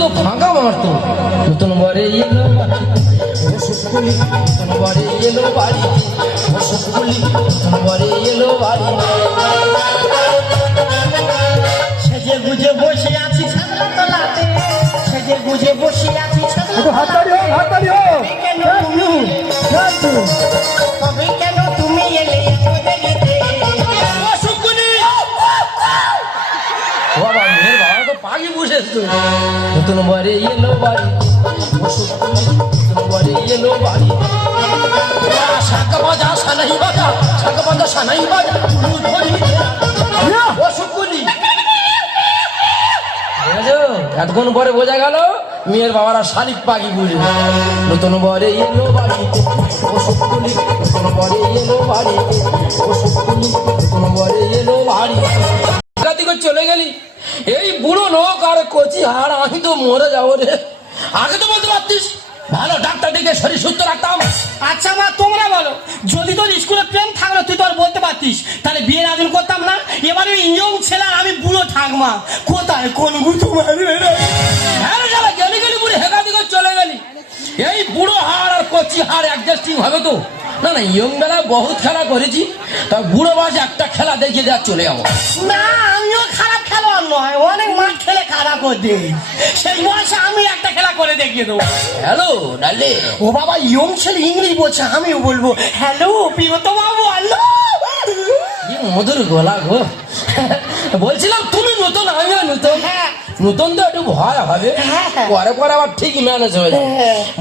তো ফাঁকা মারতো। নতুন বরে এলো শুকুলি, নতুন বরে এলো বাড়ি শুকুলি, নতুন বরে এলো বাড়ি। সেজে গুজে বসে আছি ছাগলা তলাতে, সেজে গুজে বসে আছি তবে কেন তুমি এলে দেরিতে? বাবা মেয়ের বাবা তো পাখি বসে নতুন বরে এলো বাড়ি শুকুলি, নতুন বরে এলো বাড়ি। শাঁখা বাজা সানাই বাজা, শাঁখা বাজা সানাই বাজা, ধরি ও শুকুলি। এতক্ষণ পরে বোঝা গেল মেয়ের বাবারা শালিক পাখি বুঝে। নতুন বরে এলো বাড়িতে ও শুকুলি, নতুন বরে এলো বাড়িতে ও শুকুলি, নতুন বরে এলো বাড়ি। দিকে চলে গেলি এই বুড়ো লোক আর কচি হাড়, আমি তো মরে যাবো রে। আগে তো বলতে পারতিস, ভালো ডাক্তার দিকে শরীর সুস্থ রাখতাম। আচ্ছা মা তোমরা বলো, যদি তোর স্কুলে প্রেম থাকলো তুই তো আর বলতে পারতিস, তাহলে বিয়ের আয়োজন করতাম না। এবারে ইয়ং ছেলে আর আমি বুড়ো ঠাকমা, কোথায় কোন গুতো মারবে না। হ্যাঁ রে, গেলি গেলি বুড়ি হেঁকা দিকে চলে গেলি। এই বুড়ো হাড় আর কচি হাড় অ্যাডজাস্টিং হবে তো? না না, ইয়ং বেলায় বহুত খেলা করেছি, তা বুড়ো বয়সে একটা খেলা দেখিয়ে দেওয়া চলে যাবো। না আমিও খারাপ খেলোয়াড় নয়, অনেক মাঠ খেলে খারাপ হতে, সেই বয়সে আমি একটা খেলা করে দেখিয়ে দেবো। হ্যালো ডালে, ও বাবা ইয়ং ছেলে ইংলিশ বলছে, আমিও বলবো হ্যালো প্রিয়তম বাবু, হ্যালো। কি মধুর গলা গো। বলছিলাম তুমি নতুন, আমিও নতুন। হ্যাঁ নতুন তো একটু ভয় হবে, পরে পরে আবার ঠিক ম্যানেজ হয়ে যাবে।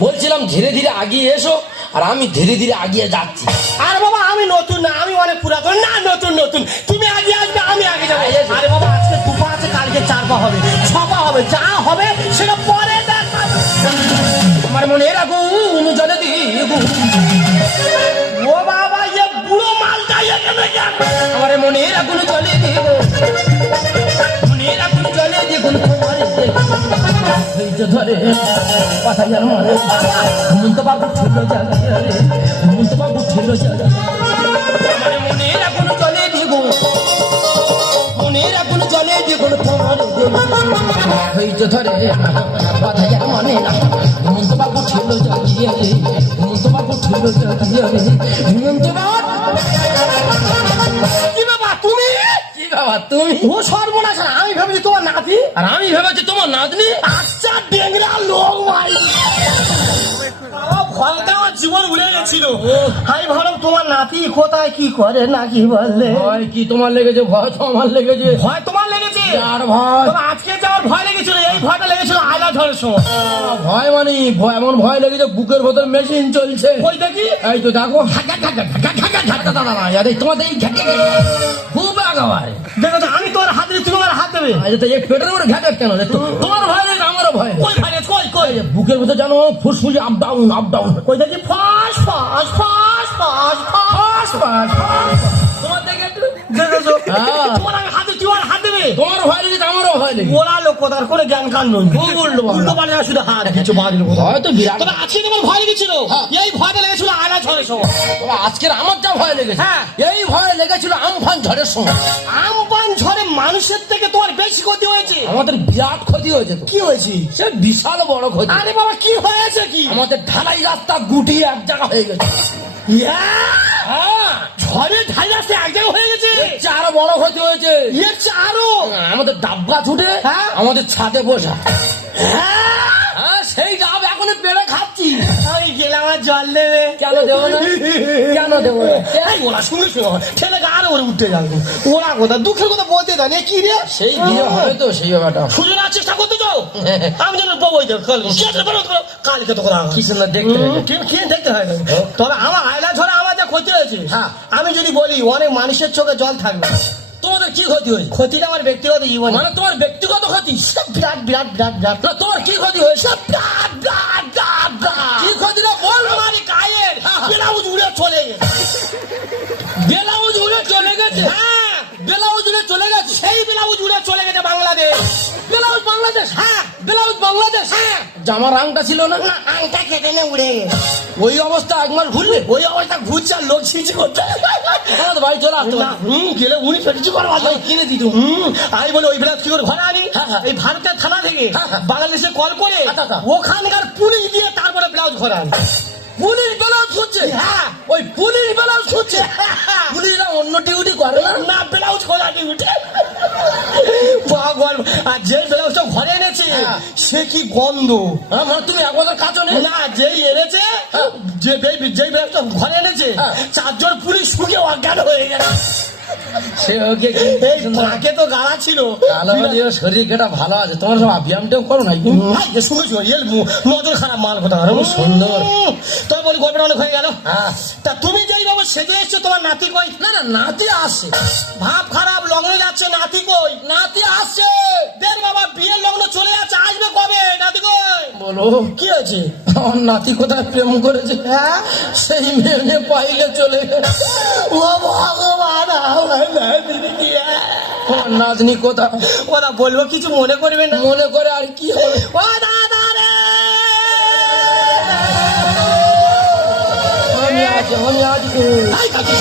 বলছিলাম ধীরে ধীরে আগিয়ে এসো, আর আমি ধীরে ধীরে আগিয়ে যাচ্ছি। আর বাবা আমি নতুন না, আমি অনেক পুরাতন না। নতুন নতুন, তুমি আগে আসবে আমি আগে যাবো। আরে বাবা আজকে দুপা আছে, কালকে চারপা হবে, ছপা হবে, যা হবে সেটা পরে দেখা। আমার মনে রাখুন জলে দিব, ও বাবা এ বুড়ো মালটা এখানে কেন? আমার মনে রাখুন জলে দিব, মনে রাখুন জলে দেখুন তোমার ধৈর্য ধরে কথা যেন মনে। হেমন্ত বাবু ছিল জায়গা, হেমন্ত বাবু ছিল জায়গা। আমার মনে রাখুন জলে দিব, মনে রাখুন জলে দেখুন তোমার ধৈর্য ধরে কথা যেন মনে না। হেমন্ত বাবু ছিল জাগিয়ে, হেমন্ত বাবু ছিল জাগিয়ে, হেমন্ত বাবু। কি বাবা তুমি? কি বাবা তুমি? ও সর্বনাশ, আমি ভেবেছি তোমার নাতি। আর আমি ভেবেছি তোমার নাতনি। আচ্ছা ডেংরা লোক ভাই, ভয়টা আমার জীবন উড়ে গেছিল। আমি ভাবলাম তোমার নাতি কোথায় কি করে নাকি বললে। ভয় কি তোমার লেগেছে? ভয় তো আমার লেগেছে। ভয় তোমার লেগেছে? আর ভয় তবে আজকে যাওয়ার ভয় লেগেছিল, এই ভয়টা লেগেছিল আয়লা ঝড়ের সময়। ভয় মানে ভয়, এমন ভয় লেগেছে বুকের ভেতর মেশিন চলছে। ওই দেখি এই তো দেখো, তোমাদের এই খুব আগাবারে। দেখো তো, আমি তোমার হাত দিলে তুমি আমার হাত দেবে। এই পেটের উপরে ঘাটার কেন? তোমার ভয় লেগে আমারও ভয়। কই ভাই কই কই বুকের ভেতর জানো ফুসফুসে আপ ডাউন আপ ডাউন। কই দেখি ফাঁস ফাঁস ফাঁস ফাঁস ফাঁস ফাঁস। তোমার দেখে একটু দেখেছো? হ্যাঁ। তোমার আমি হাতে তোমার হাত দেবে। তোমার ভয় লেগেছে আমারও ভয় লেগেছে। ওরা লোক কোথার করে জ্ঞান কাণ্ড উল্টো পাল্টা শুধু হাত কিছু বাজলো। হয়তো বিরাট। তবে আজকে তোমার ভয় লেগেছিল, এই ভয়টা লেগেছিল আয়লা ঝড়ের সময়। তবে আজকের আমার যা ভয় লেগেছে, হ্যাঁ। এই ভয় লেগেছিল আমফান ঝড়ের সময়। আমপান ঝড়ে মানুষের থেকে তোমার বেশি ক্ষতি হয়েছে। আমাদের বিরাট ক্ষতি হয়েছে তো। কি হয়েছে? সে বিশাল বড় ক্ষতি। আরে বাবা কি হয়েছে কি? আমাদের ঢালাই রাস্তা গুটিয়ে এক জায়গা হয়ে গেছে। হ্যাঁ, ঝড়ে ঢাই রাস্তা এক জায়গা হয়ে গেছে। আরো বড় ক্ষতি হয়েছে। এর চেয়ে আরো আমাদের ডাব্বা ছুটে হ্যাঁ। আমাদের ছাদে বসা। হ্যাঁ, হ্যাঁ, সেই ডাব এখন পেড়ে খাচ্ছি। আমি গেলাম আর জল দেবে। কেন দেবো না? কেন দেবো না? এই ওরা শুনে শুনে ছেলে আরো ওরে উঠতে যাবে। ওরা কথা দুঃখের কথা বলতে দেন কি রে? সেই বিয়ে হবে তো সেই ব্যাপারটা। সুজনের চেষ্টা করতে যাও। আমি যেন বই দেব কালকে তো করা কি সুন্দর দেখতে হয়েছে। কি দেখতে হয়। তবে আমার আয়লা ঝড়ে আমার যা ক্ষতি হয়েছে, হ্যাঁ। আমি যদি বলি অনেক মানুষের চোখে জল থাকবে। তোমাদের কি ক্ষতি হয়েছে? ক্ষতিটা আমার ব্যক্তিগত জীবন, মানে তোমার ব্যক্তিগত ক্ষতি? বিরাট বিরাট বিরাট বিরাট। না, তোমার কি ক্ষতি হয়েছে? বিরাট বিরাট বিরাট বিরাট। কি ক্ষতিটা বল। আমার গায়ের ব্লাউজ উড়ে চলে গেছে। ব্লাউজ উড়ে চলে গেছে? হ্যাঁ, ব্লাউজ উড়ে চলে গেছে? সেই ব্লাউজ উড়ে চলে গেছে বাংলাদেশ। ব্লাউজ বাংলা বাংলাদেশ, হ্যাঁ ব্লাউজ বাংলাদেশ, হ্যাঁ জামার আংটা ছিল না, না আংটা কেটে নে উড়ে গেছে। ওই অবস্থা একবার ঘুরলে ওই অবস্থা ঘুরছে আর লোক ছিঁচি করছে। আমাদের বাড়ি চলে আসতে না, পারে। গেলে উনি ফেটেছি করবো আমি কিনে দিত। আমি বলি ওই ব্লাউজ কি করে ঘরে আনি, হ্যাঁ, হ্যাঁ। এই ভারতের থানা থেকে হ্যাঁ, হ্যাঁ। বাংলাদেশে কল করে আচ্ছা, আচ্ছা। ওখানকার পুলিশ দিয়ে তারপরে ব্লাউজ ঘরে আনি। পুলিশ ব্লাউজ খুঁজছে, হ্যাঁ ওই পুলিশ ব্লাউজ খুঁজছে, পুলিশরা অন্য ডিউটি করে না। না ব্লাউজ খোলা উঠে আর যে ব্লাউজটা ঘরে এনেছে হ্যাঁ। সে কি গন্ধ। মানে তুমি একবার কাজও নেই। না যেই এনেছে হ্যাঁ। যেই ব্লাউজটা ঘরে এনেছে হ্যাঁ। 4 জন পুলিশ শুকে অজ্ঞান হয়ে গেছে। সে ওকে এই তাকে তো গাড়া ছিল। শরীর কেটা ভালো আছে, তোমার সব ব্যায়াম ট্যাম করো নাই? শুনেছো নজর খারাপ মাল কথা সুন্দর। তোর বলি গল্পটা অনেক হয়ে গেল। হ্যাঁ। তা তুমি যেই বাবু সেজে এসছো তোমার নাতি কই? না না, নাতি আসছে, ভাব খারাপ লগ্ন যাচ্ছে নাতি কই? নাতি আসছে। দেখ বাবা বিয়ের লগ্ন চলে যাচ্ছে, আসবে কবে নাতি কই? বলো কি হয়েছে? আমার নাতি কোথায় প্রেম করেছে, হ্যাঁ সেই মেয়ে পাইলে চলে গেছে। ও ভগবান আমার নাতিনি কি? আমার নাতনি কোথায়? ওরা বলবো কিছু মনে করবে না। মনে করে আর কি হবে? ও দাদা রে আমি আজ তাই কাকে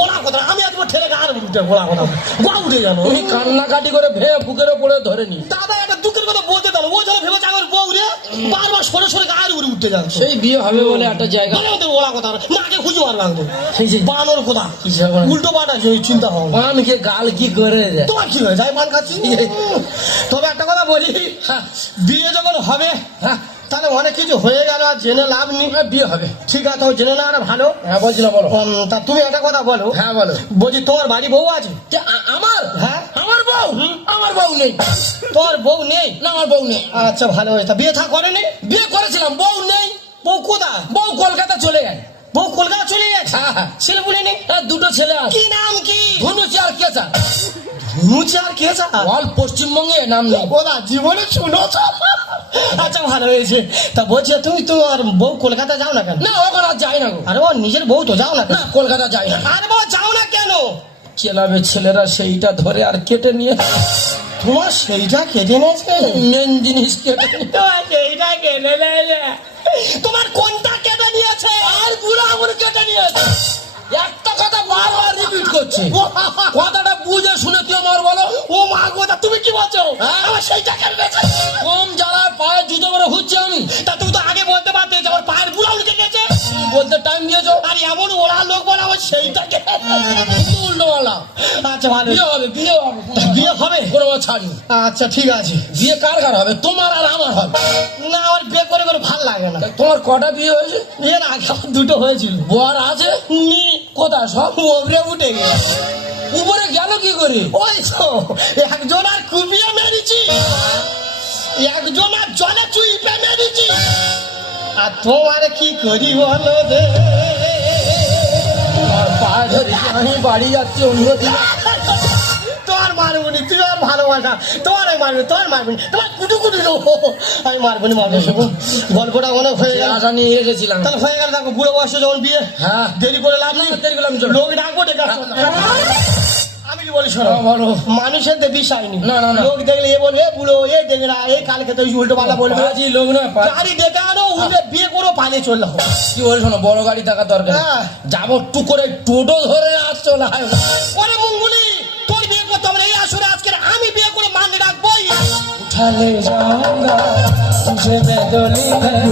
ওরা কথা আমি আজ ঠেলে গান উঠে ওরা কথা গোড়া উঠে জানো। তুমি কান্নাকাটি করে ভেঙে বুকের ওপরে ধরে নি। দাদা একটা দুঃখের কথা বলতে দাও, ও যেন ভেবে চাকর বউ রে বারবার সরে সরে গায়ের উপরে উঠতে যাচ্ছে। সেই বিয়ে হবে বলে একটা জায়গা, বলে ওদের ওরা কথা মাকে খুঁজে মারবে একদম সেই সেই বানর কথা কিসের বানর? উল্টো পাল্টা চিন্তা ভাবনা। পানকে গাল কি করে দেয়? তোমার কি হয়ে যায় পান খাচ্ছি? তবে একটা কথা বলি, হ্যাঁ, বিয়ে যখন হবে হ্যাঁ, তাহলে অনেক কিছু হয়ে গেল আর জেনে লাভ নেই। বিয়ে হবে। ঠিক আছে ওই জেনে নেওয়াটা ভালো। হ্যাঁ বলছিলাম, বলো। তা তুমি একটা কথা বলো। হ্যাঁ বলো। বলছি তোমার বাড়ি বউ আছে? আমার, হ্যাঁ আমার বউ, আমার বউ নেই। তোমার বউ নেই? না, আমার বউ নেই। আচ্ছা ভালো হয়েছে। তা বিয়ে থা করেনি? বিয়ে করেছিলাম, বউ নেই। বউ কোথায়? বউ কলকাতা চলে গেছে। বউ কলকাতা চলে গেছে? হ্যাঁ, হ্যাঁ। ছেলে বলে নেই? দুটো ছেলে আছে, কি নাম কি? ধনুচি আর কেসা। ধনুচি আর কেসা? অল পশ্চিমবঙ্গে নাম নেই। ওরা জীবনে শুনেছ? আচ্ছা ভালো হয়েছে। তা বলছি তুমি তো আর বউ কলকাতা যাও না কেন? না, ওখানে আর যাই না গো। আরে ও নিজের বউ তো যাও না কেন? না, কলকাতা যাই না। আরে বাবা যাও না কেন? চেলাবে ছেলেরা সেইটা ধরে আর কেটে নিয়ে, তোমার সেইটা কেটে নিয়েছে? মেন জিনিস কেটে নিয়ে। তোমার সেইটা কেটে নিয়েছে? তোমার কোনটা কেটে নিয়েছে? আর বুড়া আঙুল কেটে নিয়েছে। একটা কথা বারবার রিপিট করছে, কথাটা বুঝে শুনে তুই আমার বলো। ও মা গো, তা তুমি কি বলছো? হ্যাঁ? আমার সেইটা কেটে নিয়েছে? কম যারা পায়ে জুতো করে ঘুরছি আমি, তা তুমি তো আগে বলতে পারতে যে আমার পায়ের বুড়া উল্টে গেছে। বলতে টাইম দিয়েছো। আর এমন ওরা লোক বলে আমার সেইটা কেটে। উল্টো বলা। আচ্ছা ভালো। বিয়ে হবে, বিয়ে হবে, বিয়ে হবে? কোনো ছাড়ি। আচ্ছা ঠিক আছে। বিয়ে কার কার হবে? তোমার আর আমার হবে। না আমার বিয়ে করে করে ভাল লাগে না। তোমার কটা বিয়ে হয়েছে? এর আগে আমার দুটো হয়েছিল। বর আছে? নি কোথায় সব? ওপরে উঠে গেছে। উপরে গেল কি করে? ওই তো একজন আর কুপিয়ে মেরেছি, একজন আর জলে চুইপে মেরেছি। আর তোমার কি করি বলো রে? আর পায়ে ধরেছি আমি, বাড়ি যাচ্ছি অন্য দিন। তোমার মারবনি, তুমি আর ভালোবাসা, তোমার আমি মারবি, তোমার মারবি, তোমার কুটু কুটু আমি মারবনি মারবো। গল্পটা অনেক হয়ে গেল। আশা নিয়ে এসেছিলাম। তাহলে হয়ে গেল, দেখো বুড়ো বয়সে যখন বিয়ে, হ্যাঁ। দেরি করে লাভ নেই। দেরি করলাম, চলো। লোক ডাকবো, ডেকে আসবো না। আমি কি বলি শোনো, হ্যাঁ, বলো। মানুষের দেবী সাইনি। না, না, না। লোক দেখলে এ বলবে, এ বুড়ো, এ দেখে না, এই কালকে তো উল্টো পাল্টা বলবে। পাঁচই লোক না, গাড়ি ডেকে আনো, উঠে বিয়ে করো, পালিয়ে চললে হবে। কি বলে শোনো, বড় গাড়ি থাকা দরকার। হ্যাঁ। যাবো টুক করে টোটো ধরে আর চলে হয়। ওরে মঙ্গুলি, তোর বিয়ে করতে হবে না। এই আসরে আজকের আমি বিয়ে করে মানে রাখবোই। উঠালে যাওয়া তুঝে मैं डोली में